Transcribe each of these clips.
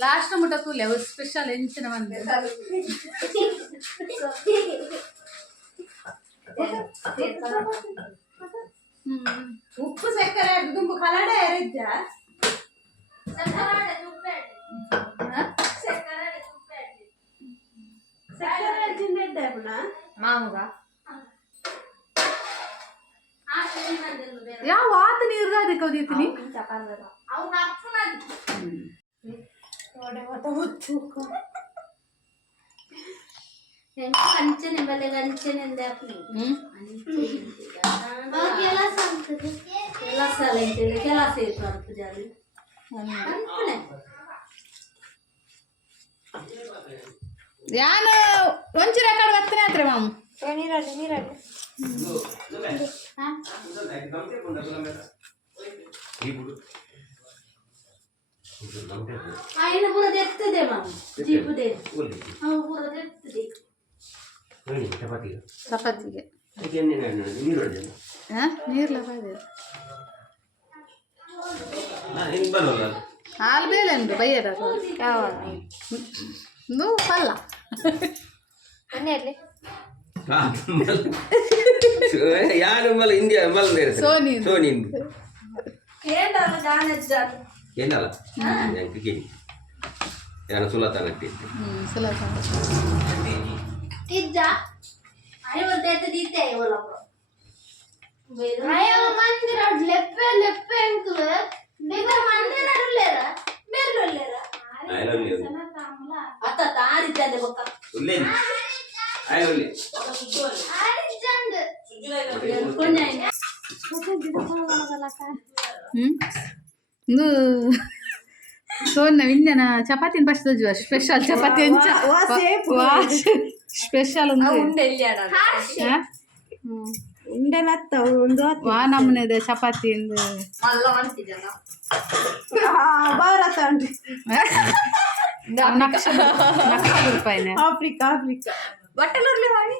Last ముట్టకు level special ఎంచిన ఉప్పు చక్కెర దుంపు కలడే మామూగా అది తిని యాను ಒಂಚೂರು ಆ ಕಡೆ ಬರ್ತಾನೆ ಆತ್ರಿ ಮಾಮ್ ನೀರಲ್ಲಿ ನೀರಲ್ಲಿ আয়না পুরো দেখতে দে ಚಪಾತಿಗೆ. ಚಪಾತಿಗೆ ಹಾಲು ಬೇಳೆ ಉಂಟು ಬೈಯದ ಯಾವಾಗ? ನೂ ಪಲ್ಲ. ಯಾರು ಇಂಡಿಯಾ ಸೋನಿ ಸೋನಿ ఏంటాను దాన్ని వచ్చాను ఏంటాల ఎంకకి ఏమైనా సులతానట్టి సులతాన ఇద్దా అని ఒక తెత్త తీస్తే ఇవ్వలప్పుడు మంది రాడు లెప్పే లెప్పే అంకులు బిగ్గర మంది రాడు లేరా బెర్రు లేరా అత్త తారిద్దండి ఒక్క ఆడిచ్చండి కొంచెం ಇಂದು ಸೋನ್ ನಾವು ಇಂದೇನ ಚಪಾತಿ ಬರ್ತದ ಜೋರ್ ಸ್ಪೆಷಲ್ ಚಪಾತಿ ಅಂಚ ಸ್ಪೆಷಲ್ ಒಂದು ವಾ ನಮ್ಮನೆದೆ ಚಪಾತಿ ಇಂದು ನಕ್ಷ ನಕ್ಷ ರೂಪಾಯಿನ ಆಫ್ರಿಕಾ ಆಫ್ರಿಕಾ ಬಟ್ಟಲೂರ್ಲಿ ಮಾಡಿ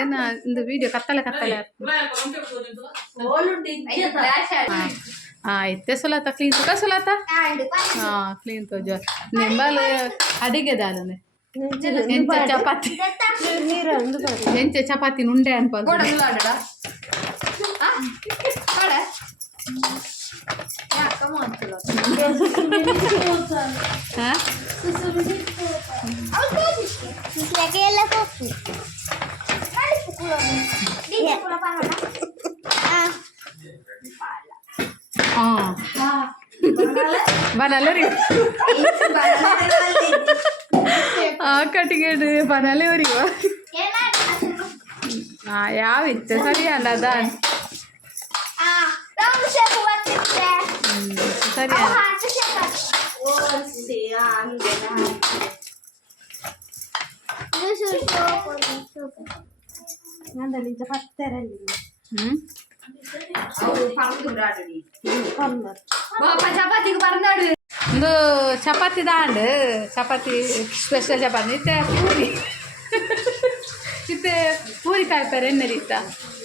ஏன்னா இந்த வீடியோ ಕತ್ತಲೆ ಕತ್ತಲೆ ಐತೆ ಸೊಲಾತ ಕ್ಲೀನ್ ತುಕ ಸೊಲಾತ ಹಾ ಕ್ಲೀನ್ ತೋಜ ನಿಂಬಲ್ ಅಡಿಗೆ ದಾಲನೆ ಎಂಚ ಚಪಾತಿ ಎಂಚ ಚಪಾತಿ ನುಂಡೆ ಅನ್ಕೊಂಡು samo attılar. Ha? Sisleke yerle koksun. Ben de kullanıyorum. Bir de buna para ver. Ah. Ah. Banalori. ಆ ಕಟ್ಟಿಗೆಡು ಬನಲೆ ಅವರಿವ ಯಾವ ಇತ್ತು ಸರಿ ಅಲ್ಲ ಅದ சரி ಒಂದು ಚಪಾತಿ ದಾಂಡು ಚಪಾತಿ ಸ್ಪೆಷಲ್ ಚಪಾತಿ ಇತ್ತೆ ಪೂರಿ ಇತ್ತೆ ಪೂರಿ ಕಾಯ್ತಾರೆ ಎಣ್ಣೆ ಇತ್ತ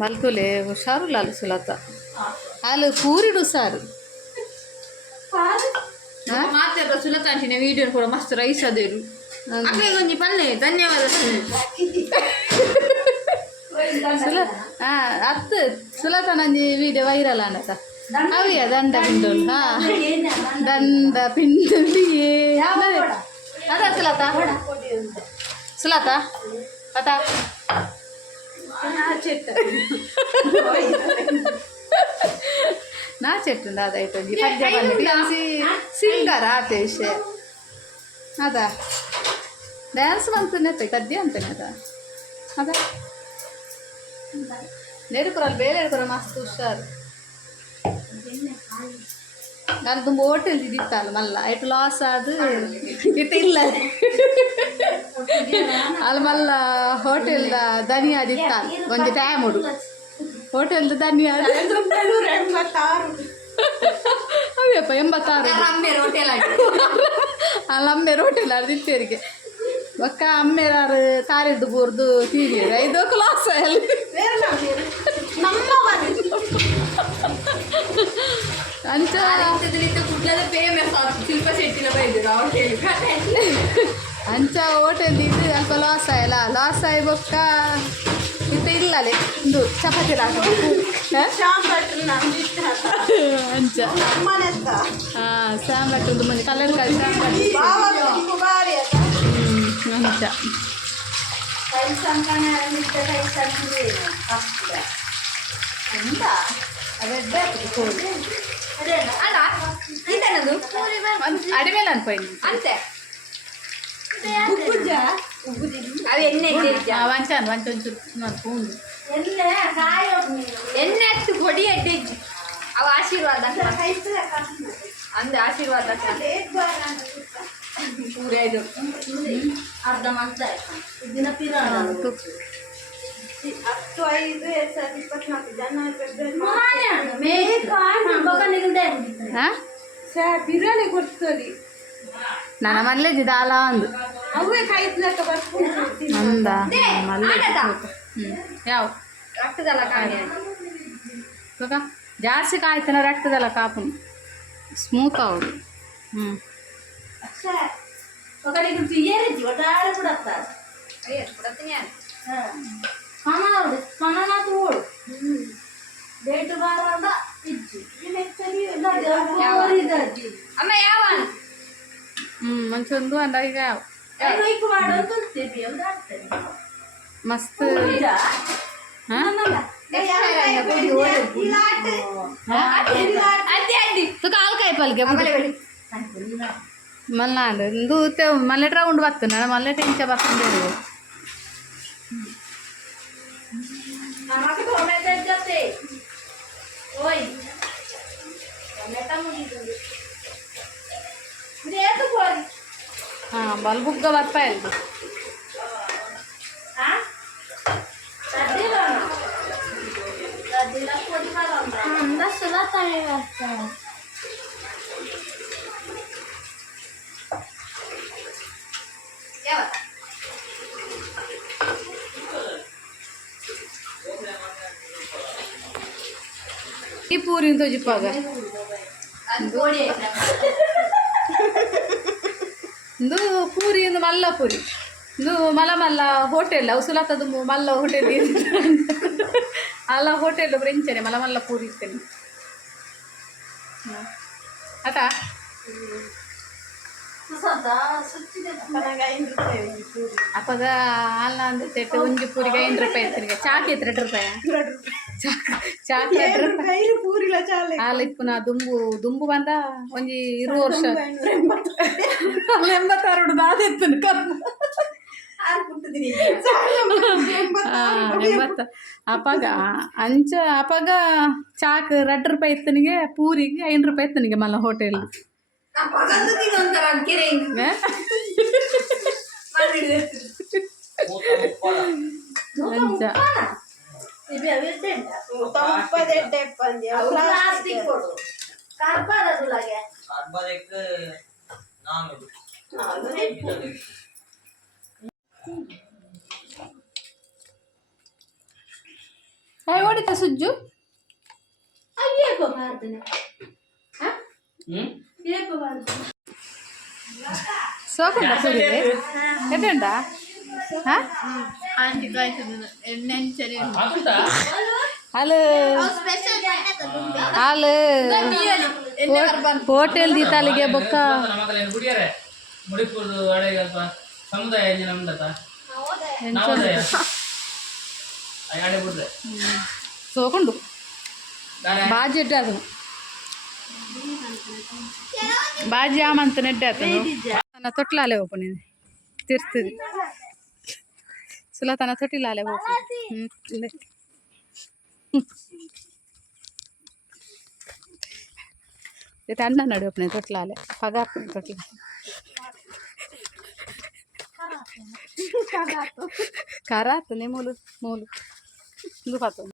ಮಲ್ತುಲೆ ಹುಷಾರು ಲಾಲು ಸುಲತ. ಅಲ್ಲಿ ಪೂರಿಡು ಸಾರು. ಮಾತಾಡ ಸುಲತ ಅಂಚಿನ ವಿಡಿಯೋ ಕೂಡ ಮಸ್ತ್ ರೈಸ್ ಅದೇರು ಒಂಜಿ ಪಲ್ಲೆ ಧನ್ಯವಾದ. ಸುಲ ಹಾ ಅತ್ತು ಸುಲತ ನಂಜಿ ವಿಡಿಯೋ ವೈರಲ್ ಅನ್ನತ ಅವಿಯ ದಂಡ ಪಿಂಡೋಲ್ ಹಾ. ದಂಡ ಪಿಂಡು ಅದ ಸುಲತ? ಸುಲತ? ಅದ నా చెట్టు. అదైతే పిలిచి సింగర్ ఆటేసే అదా. డ్యాన్స్ అంతనేత కద్ది అంతనే అదా? అదా. నేడుకురాలు వేరే మస్తు చూస్తారు. ನಾನು ತುಂಬ ಹೋಟೆಲ್ ಇದಿತ್ತಲ್ಲ ಮಲ್ಲ ಐಟು ಲಾಸ್ ಆದು ಇತ್ತು ಇಲ್ಲ ಅಲ್ಲಿ ಮಲ್ಲ ಹೋಟೆಲ್ ದನಿ ಅದಿತ್ತಲ್ಲ ಒಂದು ಟೈಮ್ ಹುಡು ಹೋಟೆಲ್ ದನಿ ಅದು ಎಂಬತ್ತಾರು ಅಯ್ಯಪ್ಪ ಎಂಬತ್ತಾರು ಅಮ್ಮೆ ಹೋಟೆಲ್ ಆಗಿ ಅಲ್ಲಿ ಅಮ್ಮೇರು ಹೋಟೆಲ್ ಅದಿತ್ತೇರಿಗೆ ಒಕ್ಕ ಅಮ್ಮೇರಾರು ತಾರಿದ್ದು ಬೋರ್ದು ತೀರಿ ಐದು ಕ್ಲಾಸ್ ಅಲ್ಲಿ ಅಂಚ ಕುಡ್ಲದ ಫೇಮಸ್ ಶಿಲ್ಪ ಶೆಟ್ಟಿನ ಬೈದರು ಹೋಟೆಲ್ ಅಂಚ ಹೋಟೆಲ್ ಇದು ಸ್ವಲ್ಪ ಲಾಸ್ ಆಯಲ್ಲ ಲಾಸ್ ಆಗಿ ಬೊಕ್ಕ ಇತ್ತು ಇಲ್ಲಲೆ ಇದು ಚಪಾತಿ ರಾಕಬೇಕು ಶ್ಯಾಮ್ ಭಟ್ರು ನಮ್ದು ಇಷ್ಟ ಅಂಚ ಅಮ್ಮನೆತ್ತ ಹಾಂ ಸ್ಯಾಮ್ ಒಂದು ಮಂದಿ ಕಲರ್ ಕಾಯಿ ಸ್ಯಾಮ್ ಭಟ್. ಬಾವ ఇదనదు అడిమేలు అనుకోండి అంతే అవి ఎన్ని వంచాను వంచని చుట్టున్నాను పూలు ఎన్ని ఎత్తు పొడి ఎడ్డేది అవి ఆశీర్వాద అంద ఆశీర్వాద పూరేదు అర్థం అంతా तो आई जो ऐसा दिक्कत ना जाना है कर दे माने मैं कान बका निकल दे हां సా బిర్యానీ కొడుతుంది నాన్న మళ్ళీ ఇది అలా ఉంది అవే కాయితున్నట్టు పట్టుకుంటుంది అందా మళ్ళీ యావ్ రక్తదల కాయ ఒక జాస్తి కాయితున్న రక్తదల కాపు స్మూత్ అవుడు ఒకటి ఇప్పుడు ఇయ్యాలి కూడా కూడా వస్తారు ಅಯ್ಯ ಕೊಡತ್ತೀನಿ కొనడు కొననాథ్ ఓడు డేట్ బాగా ఇచ్చి ಅಮ್ಮ ಯಾವ ಹ್ಞೂ ಮಂಚೊಂದು ಅಂದ ಈಗ ಯಾವ ಮಸ್ತ್ ಹಾಂ ಅಡ್ಡಿ ಅಡ್ಡಿ ತುಕ ಆಲ್ಕಾಯಿ ಪಲ್ಗೆ ಮಲ್ನಾಡು ಇಂದು ತೆವ್ ಮಲ್ಲೆಟ್ ওই টমেটো মুড়ি রেট করি ಹಾಂ ಮಲ್ಲ ಪೂರಿ ಇಂದು ಮಲ ಮಲ್ಲ ಹೋಟೆಲ್ ಉಸುಲಾತದು ಮಲ್ಲ ಹೋಟೆಲ್ ಅಲ್ಲ ಹೋಟೆಲ್ ಬ್ರೆಂಚನೆ ಮಲ ಮಲ್ಲ ಪೂರಿ ಇರ್ತೇನೆ ಆಟ ಸದಾ ಸುತ್ತಿದೆ ನನಗೆ ಐದು ರೂಪಾಯಿ ಒಂದು ಪೂರಿ ಅಪ್ಪಗ ಅಲ್ಲ ಅಂದ್ರೆ ತೆಟ್ಟು ಒಂಜಿ ಪೂರಿಗೆ ಐದು ರೂಪಾಯಿ ಇರ್ತೀನಿ ಚಾಕಿ ಎತ್ತು ಎರಡು ರೂಪಾಯಿ ಚಾಕ್ ಚಾಕ್ ಎರಡು ರೂಪಾಯಿ ಕೈಲಿ ಪೂರಿಲ ಚಾಲೆ ಹಾಲು ಇಪ್ಪುನ ದುಂಬು ದುಂಬು ಬಂದ ಒಂಜಿ ಇರು ವರ್ಷ ಅಲ್ಲ ಎಂಬತ್ತಾರು ದಾದ ಎತ್ತನು ಕರ್ಮ ಆ, ಎಂಬತ್ತ ಅಪಗ ಅಂಚ ಅಪಗ ಚಾಕ್ ಎರಡು ರೂಪಾಯಿ ಇತ್ತನಿಗೆ ಪೂರಿಗೆ ಐದು ರೂಪಾಯಿ ಇತ್ತನಿಗೆ ಮಲ್ಲ ಹೋಟೆಲ್ ಪಗಂದು ತಿನ್ನೊಂತರ ಕೆರೆ ಅಂಚ முப்பத்தெட்டு பிளாஸ்டிக் போடு கர்ப்பாத துலகே கர்ப்பாதைக்கு நாம ಹೇಗೆ ಹೊಡಿತ ಸುಜ್ಜು ಅಯ್ಯಪ್ಪ ಮಾಡ್ತಾನೆ ಸೋಕುಂಡ ಸುರಿಗೆ ಎದುಂಡಾ ಹೋಟೆಲ್ ದೀತಾಲಿಗೆ ಬೊಕ್ಕ ಸಮುದಾಯ ಸೋಕೊಂಡು ಬಾಜಿ ಎಡ್ಡಾದು ಬಾಜಿ ಆಮಂತ ನೆಡ್ಡಾತು ನನ್ನ ತೊಟ್ಲಾಲೆ ಓಪನ್ ತಿರ್ತಿದ್ವಿ सुलताना थटीला आल्या भाऊ ते अण्णा नडप नाही थटला आल्या. पगार पण थटला. का राहतो नाही मोलू मोलू. दुखातो.